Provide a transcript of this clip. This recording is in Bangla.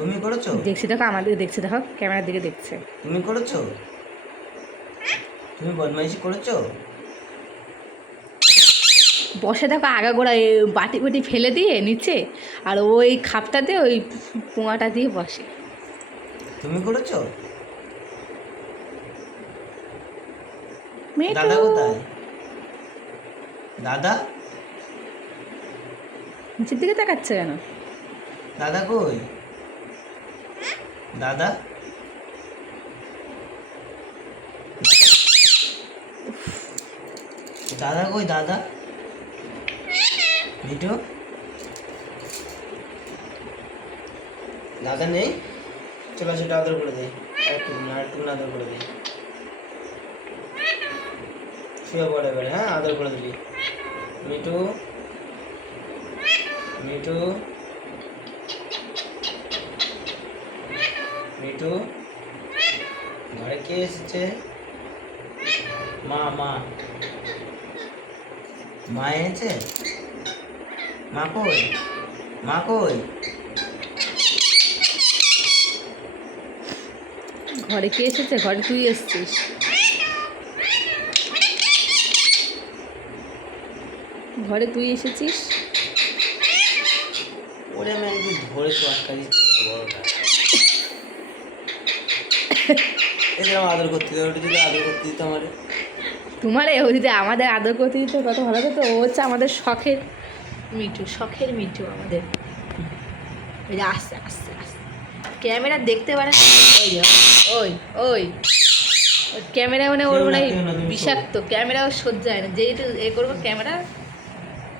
তুমি করেছো? দেখছি, দেখো আমাদের দেখছে, দেখো ক্যামেরার দিকে দেখছে। তুমি করেছো? তুমি বদমাইশি করেছো? বসে দেখো আগাগোড়া বাটি বাটি ফেলে দিয়ে নিচে, আর ওই খাপটাতে ওই পোঙাটা দিয়ে বসে। তুমি করেছো? মেয়েটা দাদা কোথায়? দাদা? নিচের দিকে তাকাচ্ছে কেন? দাদা কই? দাদা? দাদা কই দাদা? মিঠু? দাদা নেই? চলো সেটা আদর করে দেয়, একটু আদর করে দিই। শুয়ে পড়ে এবারে, হ্যাঁ আদর করে দিলি। মিঠু, মিঠু, মিঠু, ঘরে কে এসেছে? মা মা মা এনেছে? মা কই? মা কই? ঘরে কে এসেছে? ঘরে তুই এসছিস। ঘরে তুই এসেছিস। ওরে আমি একদিন ধরেছি আটকাই বড়টা, এরকম আদর করতে দিত, ওটা যদি আদর করতে দিত আমার। তোমারে ও যদি আমাদের আদর করতে দিত কত ভালো হতো। ও হচ্ছে আমাদের শখের মিঠু, শখের মিঠু আমাদের। ওই যে আস্তে আস্তে আস্তে ক্যামেরা দেখতে পারে না। ওই যে ওই ওই ক্যামেরা মানে ওর মানে বিষাক্ত, ক্যামেরা ও সহ্য হয় না, যেহেতু এ করবো ক্যামেরা